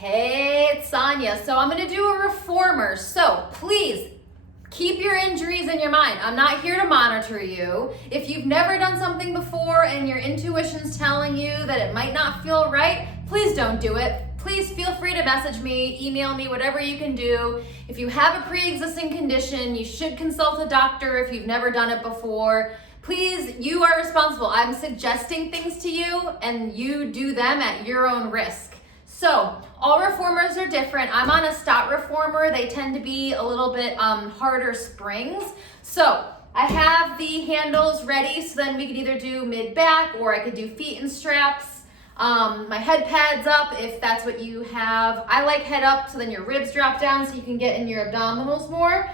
Hey, it's Sonia. So I'm going to do a reformer. So please keep your injuries in your mind. I'm not here to monitor you. If you've never done something before and your intuition's telling you that it might not feel right, please don't do it. Please feel free to message me, email me, whatever you can do. If you have a pre-existing condition, you should consult a doctor if you've never done it before. Please, you are responsible. I'm suggesting things to you and you do them at your own risk. So all reformers are different. I'm on a Stott reformer. They tend to be a little bit harder springs. So I have the handles ready, so then we could either do mid-back or I could do feet and straps. My head pad's up if that's what you have. I like head up so then your ribs drop down so you can get in your abdominals more.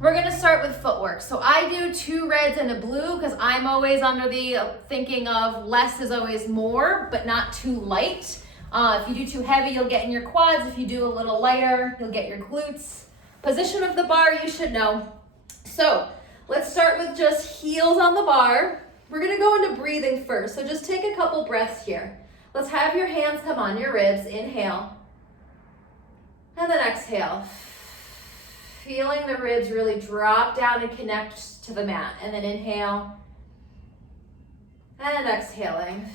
We're gonna start with footwork. So I do 2 reds and a blue because I'm always under the thinking of less is always more, but not too light. If you do too heavy, you'll get in your quads. If you do a little lighter, you'll get your glutes. Position of the bar, you should know. So let's start with just heels on the bar. We're gonna go into breathing first. So just take a couple breaths here. Let's have your hands come on your ribs. Inhale. And then exhale. Feeling the ribs really drop down and connect to the mat. And then inhale. And exhaling.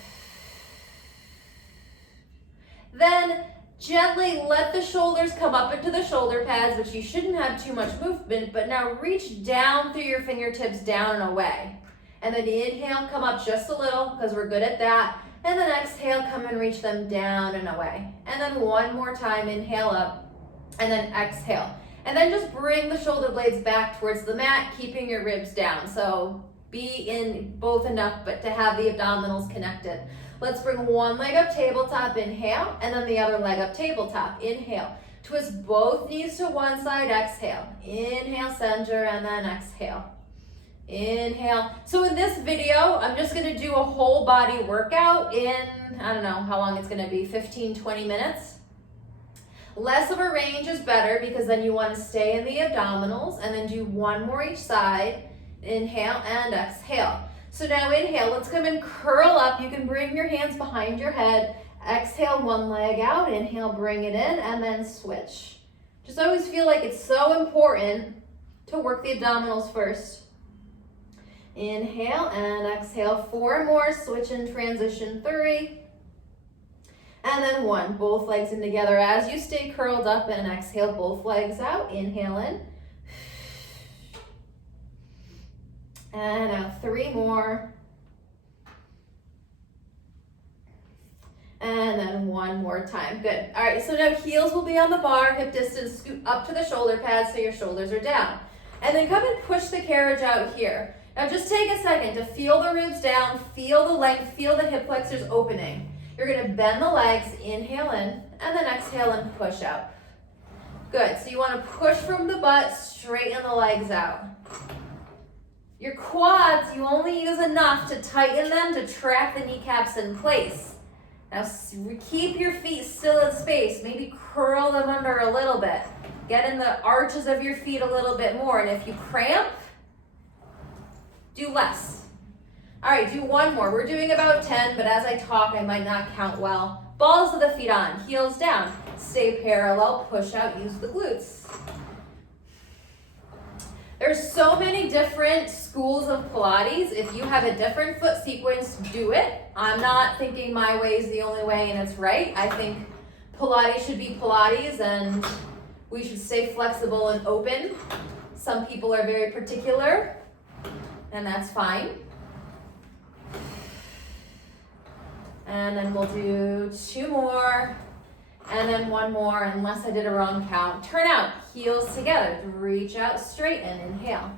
Then gently let the shoulders come up into the shoulder pads, which you shouldn't have too much movement, but now reach down through your fingertips down and away. And then inhale, come up just a little because we're good at that. And then exhale, come and reach them down and away. And then one more time, inhale up and then exhale. And then just bring the shoulder blades back towards the mat, keeping your ribs down. So be in both enough, but to have the abdominals connected. Let's bring one leg up tabletop, inhale, and then the other leg up tabletop, inhale. Twist both knees to one side, exhale. Inhale, center, and then exhale. Inhale. So in this video, I'm just gonna do a whole body workout in, I don't know how long it's gonna be, 15, 20 minutes. Less of a range is better because then you wanna stay in the abdominals and then do one more each side. Inhale and exhale. So now inhale, let's come and curl up. You can bring your hands behind your head. Exhale, one leg out. Inhale, bring it in, and then switch. Just always feel like it's so important to work the abdominals first. Inhale and exhale. 4 more, switch and transition. 3. And then 1, both legs in together as you stay curled up and exhale, both legs out. Inhale in. And out, 3 more. And then 1 more time. Good. All right, so now heels will be on the bar, hip distance, scoot up to the shoulder pads so your shoulders are down. And then come and push the carriage out here. Now just take a second to feel the ribs down, feel the length, feel the hip flexors opening. You're gonna bend the legs, inhale in, and then exhale and push out. Good, so you wanna push from the butt, straighten the legs out. Your quads, you only use enough to tighten them to track the kneecaps in place. Now keep your feet still in space. Maybe curl them under a little bit. Get in the arches of your feet a little bit more. And if you cramp, do less. All right, do 1 more. We're doing about 10, but as I talk, I might not count well. Balls of the feet on, heels down. Stay parallel, push out, use the glutes. There's so many different schools of Pilates. If you have a different foot sequence, do it. I'm not thinking my way is the only way and it's right. I think Pilates should be Pilates and we should stay flexible and open. Some people are very particular and that's fine. And then we'll do 2 more. And then 1 more, unless I did a wrong count. Turn out, heels together. Reach out, straighten, inhale.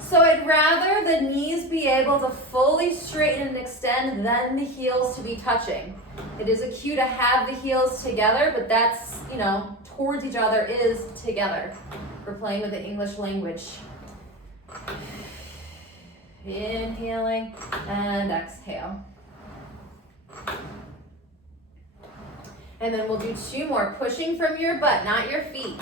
So I'd rather the knees be able to fully straighten and extend than the heels to be touching. It is a cue to have the heels together, but that's, towards each other is together. We're playing with the English language. Inhaling and exhale. And then we'll do 2 more, pushing from your butt, not your feet.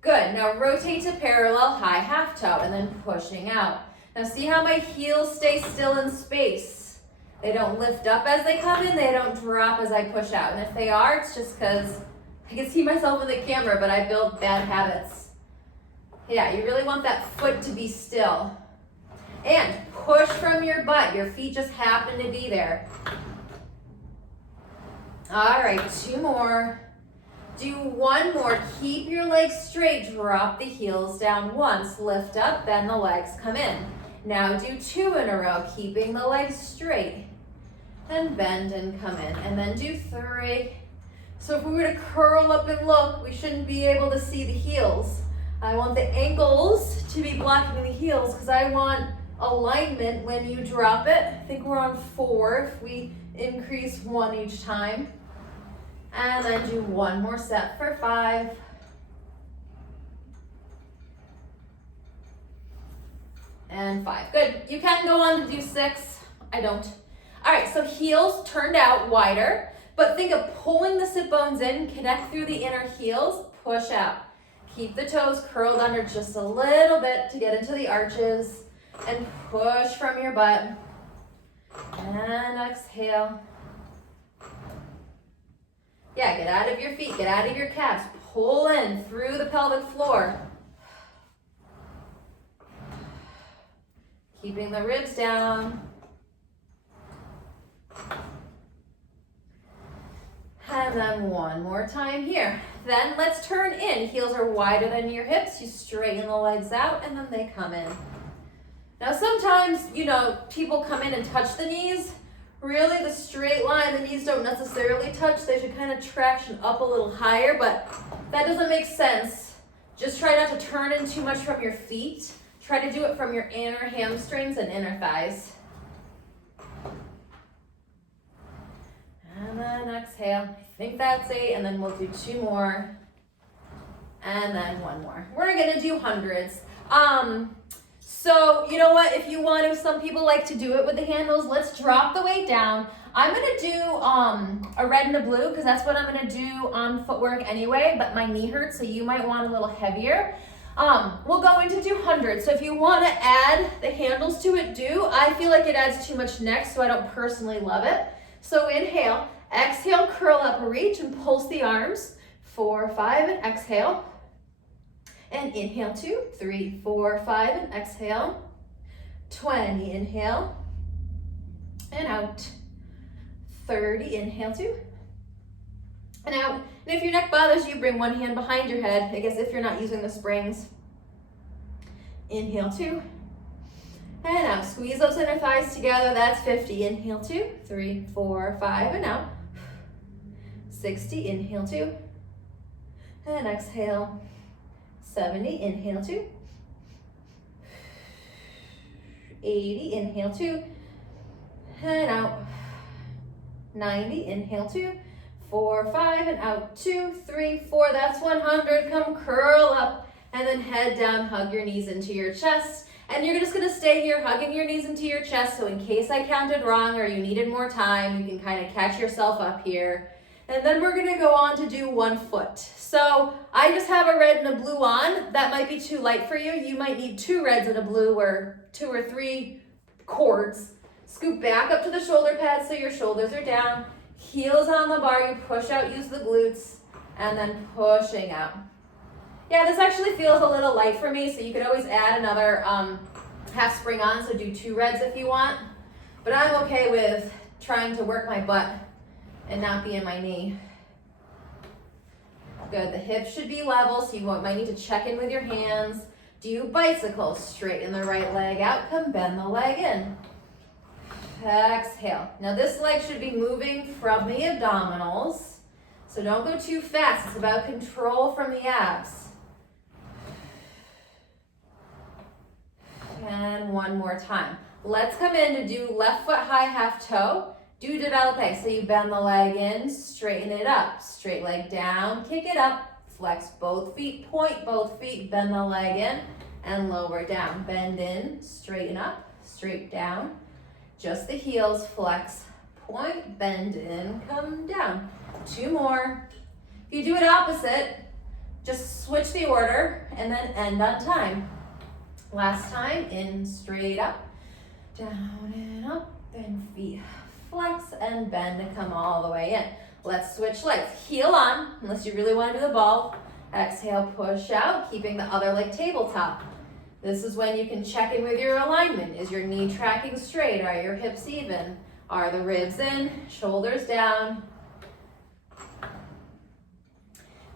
Good, now rotate to parallel, high half toe, and then pushing out. Now see how my heels stay still in space. They don't lift up as they come in, they don't drop as I push out. And if they are, it's just because I can see myself in the camera, but I build bad habits. Yeah, you really want that foot to be still. And push from your butt. Your feet just happen to be there. All right, 2 more. Do 1 more. Keep your legs straight. Drop the heels down once. Lift up, bend the legs, come in. Now do 2 in a row, keeping the legs straight. And bend and come in. And then do 3. So if we were to curl up and look, we shouldn't be able to see the heels. I want the ankles to be blocking the heels because I want alignment when you drop it. I think we're on 4 if we increase 1 each time. And then do 1 more set for 5. And 5. Good. You can go on to do 6. I don't. All right, so heels turned out wider, but think of pulling the sit bones in, connect through the inner heels, push out. Keep the toes curled under just a little bit to get into the arches, and push from your butt. And exhale. Yeah, get out of your feet, get out of your calves. Pull in through the pelvic floor. Keeping the ribs down. And then 1 more time here. Then let's turn in. Heels are wider than your hips. You straighten the legs out and then they come in. Now sometimes, people come in and touch the knees. Really, the straight line, the knees don't necessarily touch. They should kind of traction up a little higher, but that doesn't make sense. Just try not to turn in too much from your feet. Try to do it from your inner hamstrings and inner thighs. And then exhale. I think that's 8, and then we'll do 2 more. And then 1 more. We're gonna do hundreds. So you know what, if you want to, some people like to do it with the handles. Let's drop the weight down. I'm gonna do a red and a blue because that's what I'm gonna do on footwork anyway, but my knee hurts, so you might want a little heavier. We'll go into do hundreds. So if you wanna add the handles to it, do. I feel like it adds too much next, so I don't personally love it. So inhale, exhale, curl up, reach and pulse the arms. 4, 5, and exhale. And inhale, 2, 3, 4, 5, and exhale. 20, inhale. And out. 30, inhale, 2. And out. And if your neck bothers you, bring 1 hand behind your head, I guess if you're not using the springs. Inhale, 2. And out. Squeeze those inner thighs together, that's 50. Inhale, 2, 3, 4, 5, and out. 60, inhale, 2. And exhale. 70, inhale, 2. 80, inhale, 2. And out. 90, inhale, 2. 4, 5, and out. 2, 3, 4, that's 100. Come curl up and then head down, hug your knees into your chest. And you're just gonna stay here hugging your knees into your chest, so in case I counted wrong or you needed more time, you can kind of catch yourself up here. And then we're gonna go on to do 1 foot. So I just have a red and a blue on. That might be too light for you. You might need 2 reds and a blue or 2 or 3 cords. Scoop back up to the shoulder pads so your shoulders are down. Heels on the bar, you push out, use the glutes, and then pushing out. Yeah, this actually feels a little light for me, so you could always add another half spring on, so do 2 reds if you want. But I'm okay with trying to work my butt and not be in my knee. Good, the hips should be level, so you might need to check in with your hands. Do bicycles, straighten the right leg out, come bend the leg in. Exhale. Now this leg should be moving from the abdominals, so don't go too fast. It's about control from the abs. And 1 more time. Let's come in to do left foot high half toe. Do develope, so you bend the leg in, straighten it up. Straight leg down, kick it up, flex both feet, point both feet, bend the leg in, and lower down. Bend in, straighten up, straight down. Just the heels, flex, point, bend in, come down. 2 more. If you do it opposite, just switch the order and then end on time. Last time, in, straight up, down and up, bend feet, flex and bend and come all the way in. Let's switch legs. Heel on, unless you really want to do the ball. Exhale, push out, keeping the other leg tabletop. This is when you can check in with your alignment. Is your knee tracking straight? Are your hips even? Are the ribs in? Shoulders down.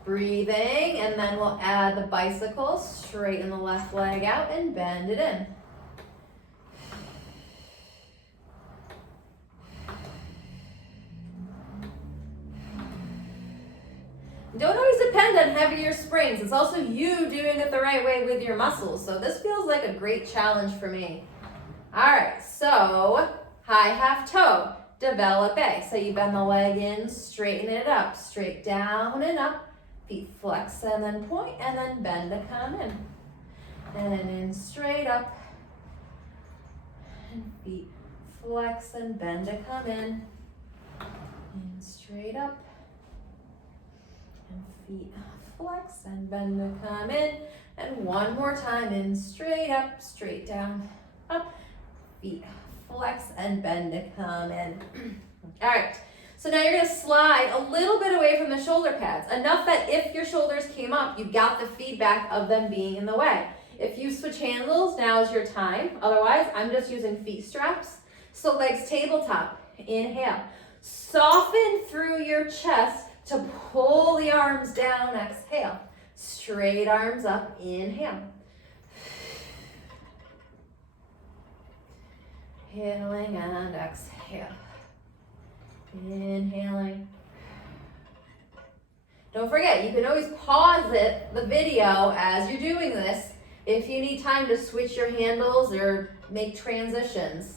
Breathing, and then we'll add the bicycle. Straighten the left leg out and bend it in. Don't always depend on heavier springs. It's also you doing it the right way with your muscles. So this feels like a great challenge for me. All right, so high half toe, develop A. So you bend the leg in, straighten it up, straight down and up. Feet flex and then point, and then bend to come in. And in, straight up. And feet flex and bend to come in. And straight up. And feet flex and bend to come in. And one more time, in, straight up, straight down, up. Feet flex and bend to come in. All right. So now you're gonna slide a little bit away from the shoulder pads, enough that if your shoulders came up, you got the feedback of them being in the way. If you switch handles, now is your time. Otherwise, I'm just using feet straps. So legs tabletop, inhale. Soften through your chest to pull the arms down, exhale. Straight arms up, inhale. Inhaling and exhale. Inhaling. Don't forget, you can always pause the video as you're doing this if you need time to switch your handles or make transitions.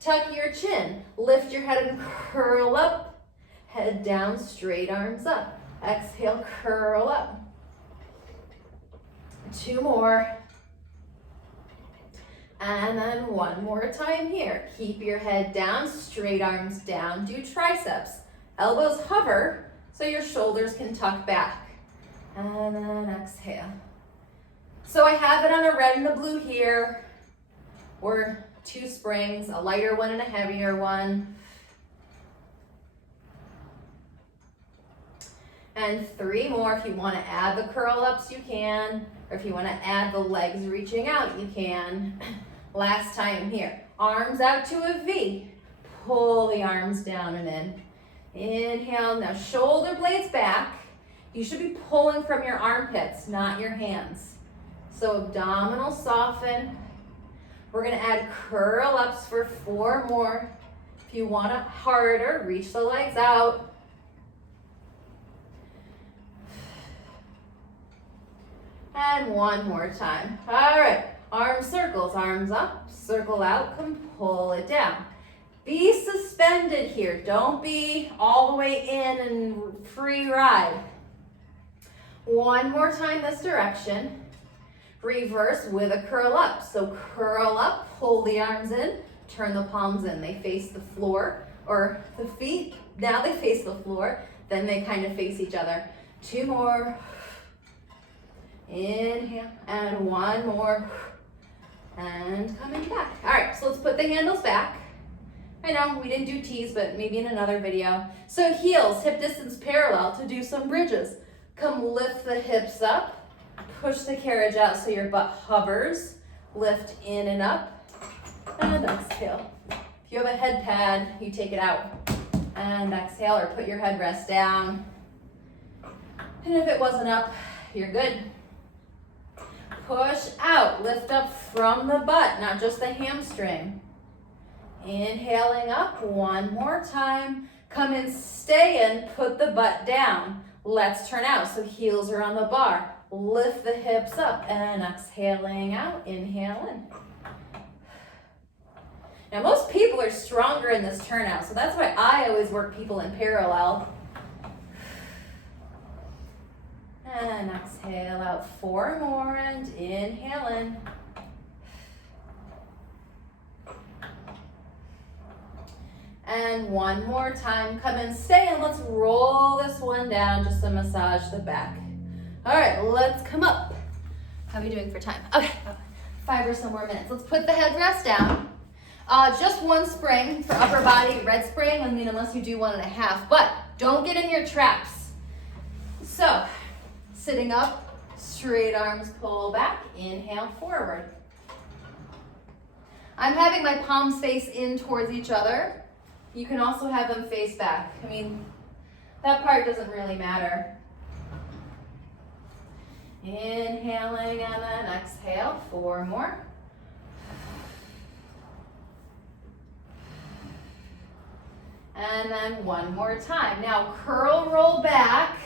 Tuck your chin, lift your head and curl up, head down, straight arms up. Exhale, curl up. 2 more. And then 1 more time here. Keep your head down, straight arms down. Do triceps. Elbows hover so your shoulders can tuck back. And then exhale. So I have it on a red and a blue here, or 2 springs, a lighter one and a heavier one. And 3 more. If you want to add the curl ups, you can. Or if you want to add the legs reaching out, you can. Last time here. Arms out to a V. Pull the arms down and in. Inhale. Now shoulder blades back. You should be pulling from your armpits, not your hands. So abdominal soften. We're going to add curl ups for 4 more. If you want it harder, reach the legs out. And 1 more time. All right. Arm circles, arms up, circle out, come pull it down. Be suspended here. Don't be all the way in and free ride. 1 more time this direction. Reverse with a curl up. So curl up, pull the arms in, turn the palms in. They face the floor, or the feet, now they face the floor, then they kind of face each other. 2 more. Inhale, and 1 more. And coming back. All right, so let's put the handles back. I know we didn't do T's, but maybe in another video. So heels, hip distance parallel to do some bridges. Come lift the hips up, push the carriage out so your butt hovers. Lift in and up, and exhale. If you have a head pad, you take it out. And exhale, or put your headrest down. And if it wasn't up, you're good. Push out, lift up from the butt, not just the hamstring. Inhaling up, 1 more time. Come in, stay in, put the butt down. Let's turn out, so heels are on the bar. Lift the hips up, and exhaling out, inhale in. Now most people are stronger in this turnout, so that's why I always work people in parallel. And exhale out, 4 more, and inhale in. And 1 more time, come and stay, and let's roll this one down just to massage the back. All right, let's come up. How are we doing for time? Okay, 5 or so more minutes. Let's put the headrest down. Just one spring for upper body, red spring, I mean, unless you do 1.5, but don't get in your traps. So, sitting up, straight arms pull back, inhale forward. I'm having my palms face in towards each other. You can also have them face back. I mean, that part doesn't really matter. Inhaling and then exhale, 4 more. And then 1 more time. Now curl, roll back,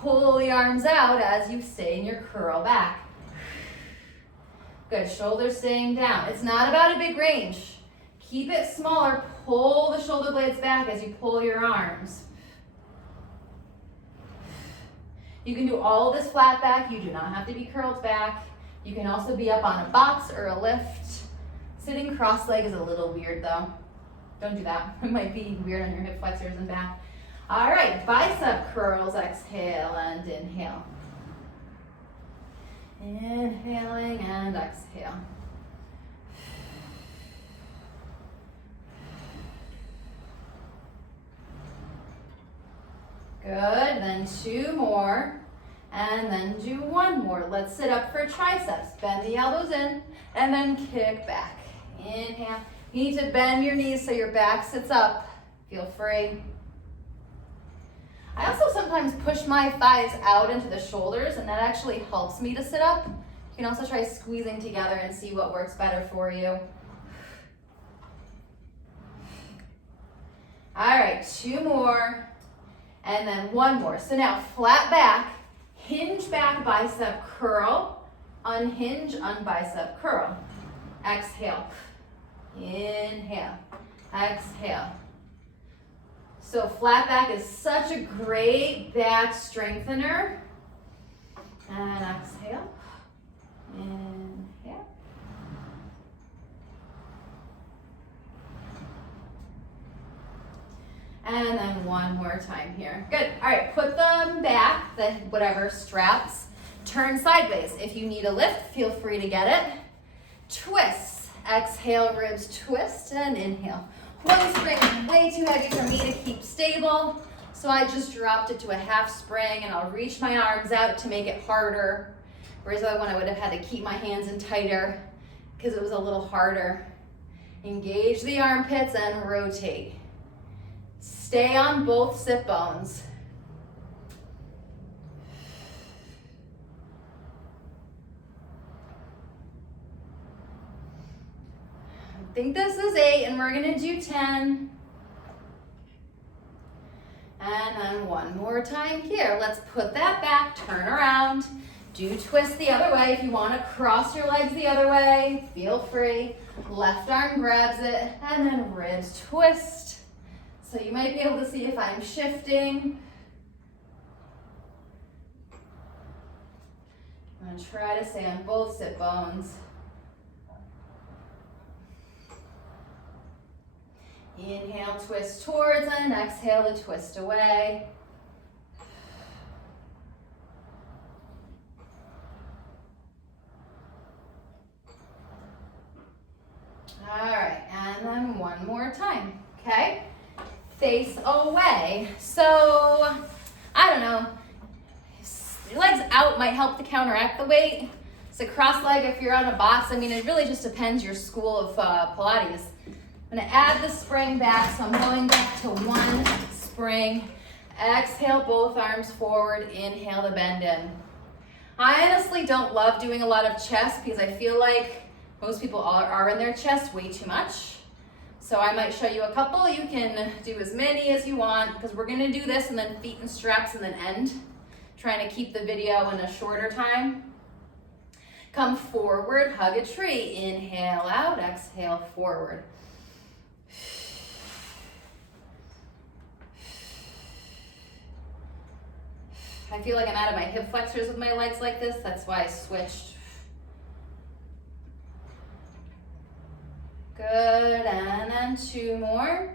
pull the arms out as you stay in your curl back. Good, shoulders staying down. It's not about a big range. Keep it smaller, pull the shoulder blades back as you pull your arms. You can do all this flat back. You do not have to be curled back. You can also be up on a box or a lift. Sitting cross-legged is a little weird though. Don't do that. It might be weird on your hip flexors and back. All right, bicep curls, exhale and inhale. Inhaling and exhale. Good, then 2 more, and then do 1 more. Let's sit up for triceps. Bend the elbows in, and then kick back. Inhale. You need to bend your knees so your back sits up. Feel free. I also sometimes push my thighs out into the shoulders, and that actually helps me to sit up. You can also try squeezing together and see what works better for you. All right, 2 more, and then 1 more. So now flat back, hinge back bicep curl, unhinge, unbicep curl. Exhale, inhale, exhale. So flat back is such a great back strengthener. And exhale, inhale. And then 1 more time here. Good, all right, put them back, the whatever straps. Turn sideways. If you need a lift, feel free to get it. Twist, exhale, ribs twist, and inhale. One spring is way too heavy for me to keep stable, so I just dropped it to a half spring, and I'll reach my arms out to make it harder. Whereas the other one, I would have had to keep my hands in tighter because it was a little harder. Engage the armpits and rotate. Stay on both sit bones. I think this is 8, and we're gonna do 10. And then 1 more time here. Let's put that back, turn around. Do twist the other way. If you wanna cross your legs the other way, feel free. Left arm grabs it, and then ribs twist. So you might be able to see if I'm shifting. I'm gonna try to stay on both sit bones. Inhale, twist towards, and exhale to twist away. All right, and then 1 more time, okay? Face away. So, I don't know, your legs out might help to counteract the weight. So cross leg if you're on a box. I mean, it really just depends your school of Pilates. I'm gonna add the spring back, so I'm going back to 1 spring. Exhale, both arms forward, inhale to bend in. I honestly don't love doing a lot of chest because I feel like most people are in their chest way too much. So I might show you a couple. You can do as many as you want because we're gonna do this and then feet and straps and then end. Trying to keep the video in a shorter time. Come forward, hug a tree. Inhale out, exhale forward. I feel like I'm out of my hip flexors with my legs like this. That's why I switched. Good, and then 2 more,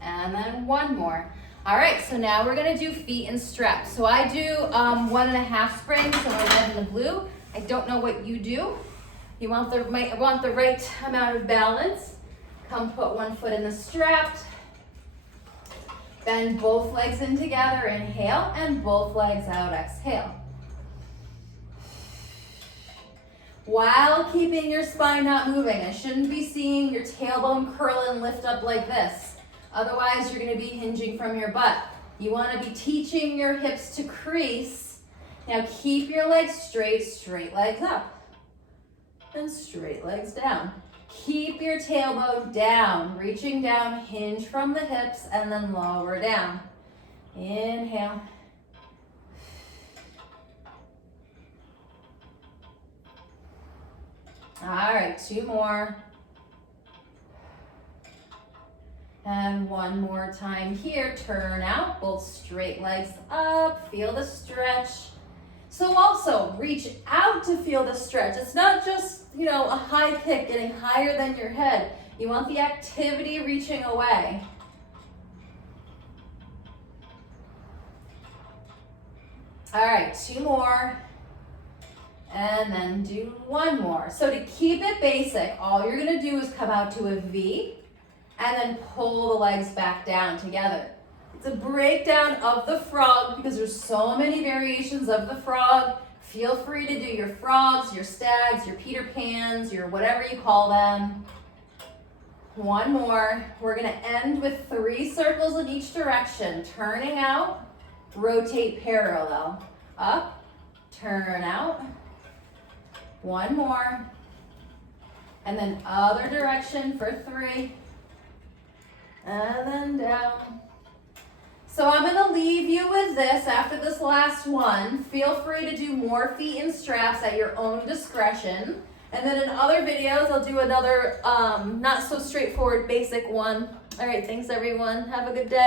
and then 1 more. All right, so now we're gonna do feet and straps. So I do 1.5 springs, so the red and the blue. I don't know what you do. You want the right amount of balance. Come put one foot in the strap. Bend both legs in together, inhale, and both legs out, exhale. While keeping your spine not moving. I shouldn't be seeing your tailbone curl and lift up like this. Otherwise, you're gonna be hinging from your butt. You wanna be teaching your hips to crease. Now keep your legs straight, straight legs up, and straight legs down. Keep your tailbone down, reaching down, hinge from the hips, and then lower down. Inhale. All right, 2 more. And 1 more time here. Turn out, both straight legs up. Feel the stretch. So also, reach out to feel the stretch. It's not just, a high kick getting higher than your head. You want the activity reaching away. All right, 2 more. And then do 1 more. So to keep it basic, all you're gonna do is come out to a V and then pull the legs back down together. It's a breakdown of the frog because there's so many variations of the frog. Feel free to do your frogs, your stags, your Peter Pans, your whatever you call them. 1 more. We're gonna end with 3 circles in each direction. Turning out, rotate parallel. Up, turn out. 1 more. And then other direction for 3. And then down. So I'm gonna leave you with this after this last one. Feel free to do more feet in straps at your own discretion. And then in other videos, I'll do another not so straightforward basic one. All right, thanks everyone. Have a good day.